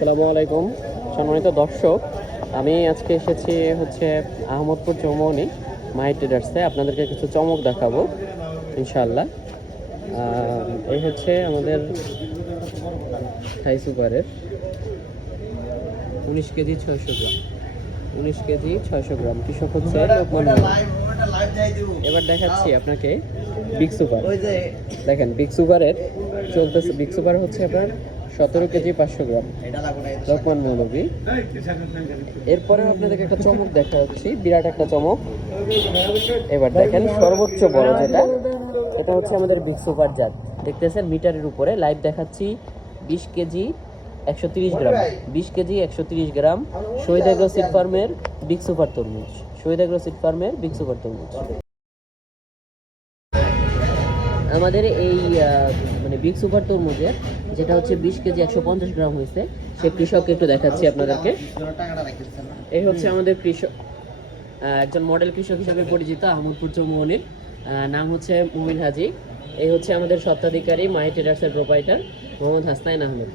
আসসালামু আলাইকুম সম্মানিত দর্শক, আমি আজকে এসেছি আহমদপুর চৌমনি মাই ট্রেডার্সে। আপনাদেরকে কিছু চমক দেখাবো ইনশাআল্লাহ। এই আমাদের থাই সুপারের 19 কেজি 600 গ্রাম, 19 কেজি 600 গ্রাম। কৃষক লোকমান মোল্লা। এবার দেখাচ্ছি আপনাকে বিগ সুপার। দেখেন বিগ সুপারের চলতেছে। বিগ সুপার আপনার 17 কেজি 500 গ্রাম, লোকমান মৌলভী। এরপরে আপনাদেরকে একটা চমক দেখা যাচ্ছে, বিরাট একটা চমক। এবার দেখেন সর্বোচ্চ বড় যেটা, এটা আমাদের বিগ সুপার জাত। দেখতেছেন মিটারের উপরে লাইভ দেখাচ্ছি। 20 কেজি 130 গ্রাম, 20 কেজি 130 গ্রাম। শহীদ এগ্রো সিড ফার্মের বিগ সুপার তরমুজ, শহীদ এগ্রো সিড ফার্মের বিগ সুপার তরমুজ। আমাদের এই বিগ সুপার তরমুজের যেটা 20 কেজি 150 গ্রাম হয়েছে, সে কৃষককে একটু দেখাচ্ছি আপনাদেরকে। এই আমাদের কৃষক, একজন মডেল কৃষক হিসেবে পরিচিত আহমদপুর চৌমনির, নাম মুমিন হাজি। এই আমাদের স্বত্বাধিকারী মাই ট্রেডার্সের প্রোপাইটার মোহাম্মদ হাসনাইন আহমেদ।